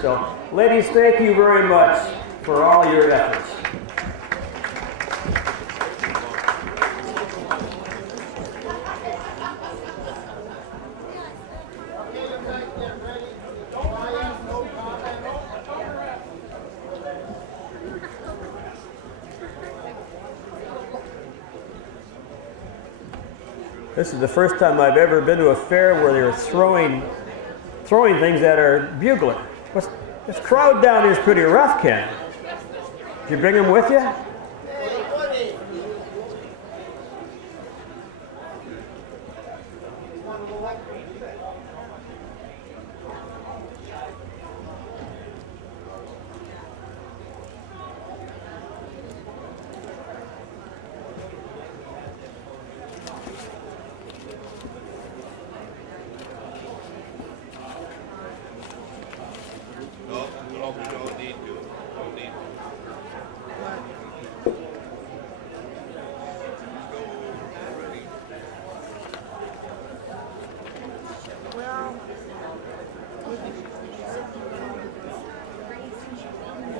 So, ladies, thank you very much for all your efforts. This is the first time I've ever been to a fair where they're throwing things that are bugler. This crowd down here is pretty rough, Ken. Did you bring them with you?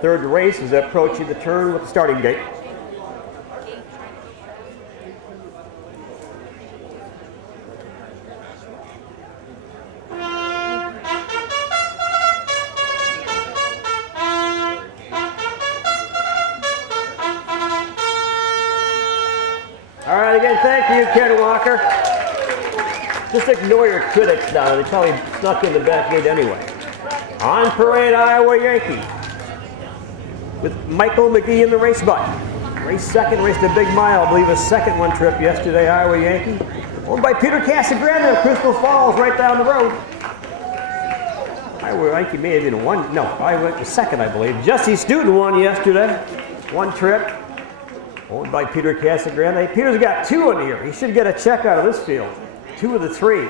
Third race is approaching the turn with the starting gate. All right, again, thank you, Ken Walker. Just ignore your critics now. They probably snuck in the back gate anyway. On parade, Iowa Yankee, with Michael McGee in the race button. Race second, raced a big mile, I believe a second one trip yesterday, Iowa Yankee. Owned by Peter Casagrande of Crystal Falls, right down the road. Iowa Yankee may have even won, no, I went to second, I believe. Jesse Student won yesterday, one trip. Owned by Peter Casagrande. Peter's got two in here. He should get a check out of this field. 2 of the 3.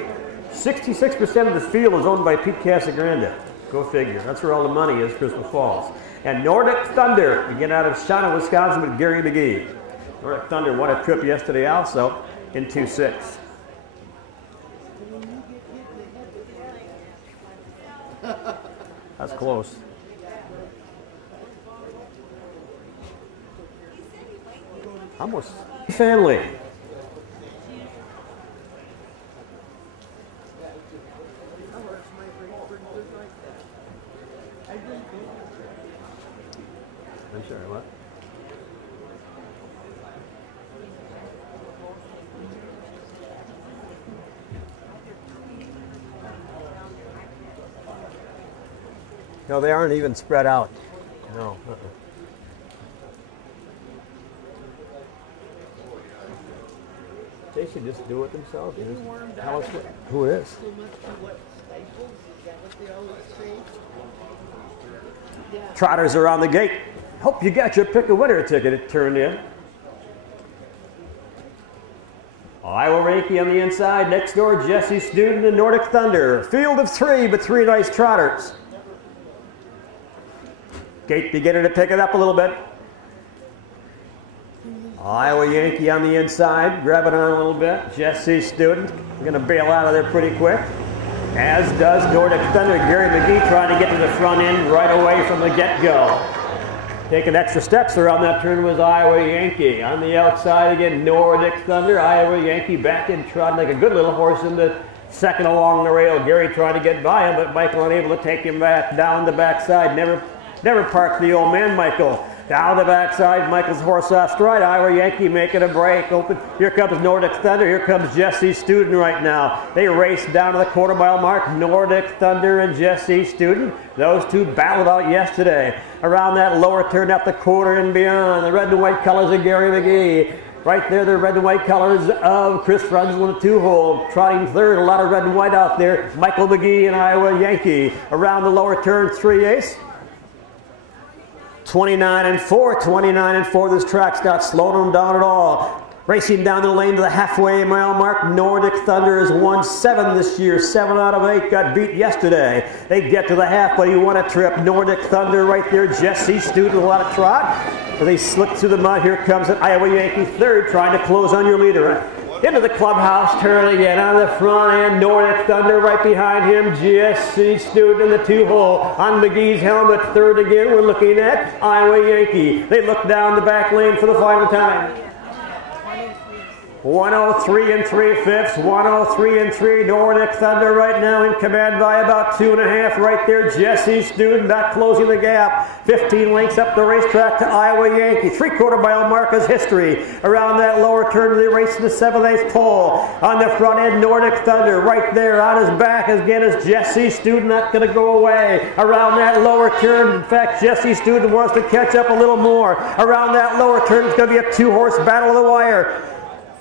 66% of the field is owned by Pete Casagrande. Go figure. That's where all the money is, Crystal Falls. And Nordic Thunder, again out of Shawnee, Wisconsin with Gary McGee. Nordic Thunder won a trip yesterday also in 2-6. That's close. Almost family. I'm sorry, what? No, they aren't even spread out. No. They should just do it themselves. Tell us who it is. Trotters are on the gate. Hope you got your pick a winner ticket turned in. Iowa Yankee on the inside. Next door, Jesse Student and Nordic Thunder. Field of 3, but 3 nice trotters. Gate beginning to pick it up a little bit. Iowa Yankee on the inside, grabbing on a little bit. Jesse Student, going to bail out of there pretty quick. As does Nordic Thunder. Gary McGee trying to get to the front end right away from the get-go. Taking extra steps around that turn was Iowa Yankee. On the outside again, Nordic Thunder. Iowa Yankee back in, trotting like a good little horse in the second along the rail. Gary trying to get by him, but Michael unable to take him back down the backside. Never parked the old man, Michael. Down the backside, Michael's horse off stride. Iowa Yankee making a break. Open. Here comes Nordic Thunder. Here comes Jesse Student right now. They race down to the quarter-mile mark. Nordic Thunder and Jesse Student. Those two battled out yesterday. Around that lower turn at the quarter and beyond. The red and white colors of Gary McGee. Right there, the red and white colors of Chris Frunzel in the 2-hole. Trotting third, a lot of red and white out there. Michael McGee and Iowa Yankee. Around the lower turn, 3/8. 29-4, 29-4. This track's not slowing them down at all. Racing down the lane to the halfway mile mark. Nordic Thunder has won 7 this year. 7 out of 8 got beat yesterday. They get to the halfway. You won a trip. Nordic Thunder right there. Jesse Student, a lot of trot. As they slip through the mud, here comes an Iowa Yankee third, trying to close on your leader. Into the clubhouse turn again on the front end. Nordic Thunder right behind him. Jesse Student in the 2-hole. On McGee's helmet, third again. We're looking at Iowa Yankee. They look down the back lane for the final time. 103 3/5, 103 3. Nordic Thunder right now in command by about 2.5 right there. Jesse Student not closing the gap. 15 lengths up the racetrack to Iowa Yankee. 3/4 mile mark is history. Around that lower turn, they race to the 7/8 pole. On the front end, Nordic Thunder right there on his back again is Jesse Student, not going to go away. Around that lower turn, in fact, Jesse Student wants to catch up a little more. Around that lower turn, it's going to be a 2-horse battle of the wire.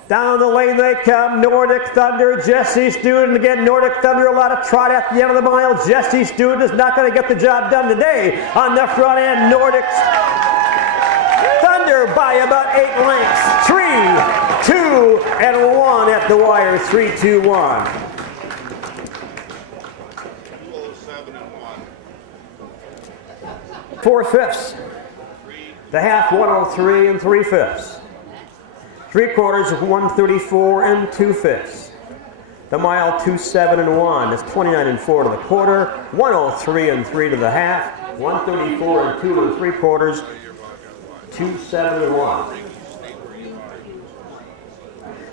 Down the lane they come, Nordic Thunder, Jesse Student. Again, Nordic Thunder, a lot of trot at the end of the mile. Jesse Student is not going to get the job done today. On the front end, Nordic Thunder by about 8 lengths. 3, 2, and 1 at the wire. 3, 2, 1. 4/5. The half 103 3/5. 3/4 134 2/5. The mile 27 1. That's 29 4 to the quarter. 103 3 to the half. 134 2 to the 3/4. 27 1.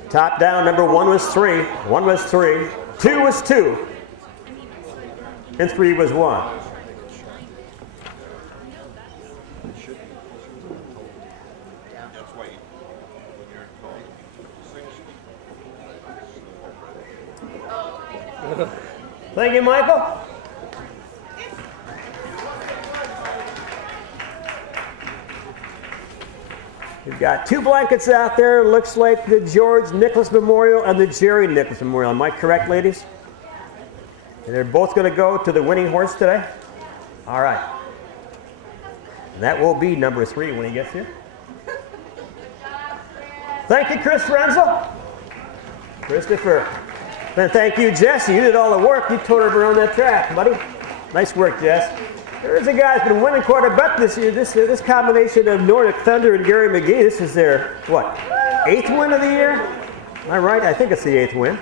Top down, number 1 was 3. 1 was 3. 2 was 2. And 3 was 1. Thank you, Michael. We've got 2 blankets out there. Looks like the George Nicholas Memorial and the Jerry Nicholas Memorial. Am I correct, ladies? And they're both going to go to the winning horse today? All right. And that will be number 3 when he gets here. Thank you, Chris Frenzel. Christopher. And thank you, Jesse. You did all the work. You towed him around that track, buddy. Nice work, Jess. There's a guy who's been winning quite a bit this year. This combination of Nordic Thunder and Gary McGee, this is their, what, 8th win of the year? Am I right? I think it's the 8th win.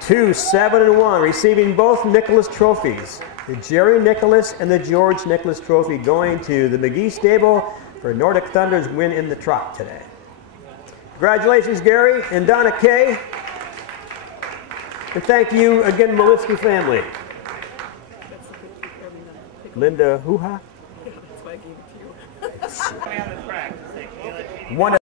2, 7, and 1, receiving both Nicholas trophies. The Jerry Nicholas and the George Nicholas trophy going to the McGee stable for Nordic Thunder's win in the trot today. Congratulations, Gary and Donna Kay. And thank you again, Maliski family. Linda Hoo-ha? That's why I gave it to you. One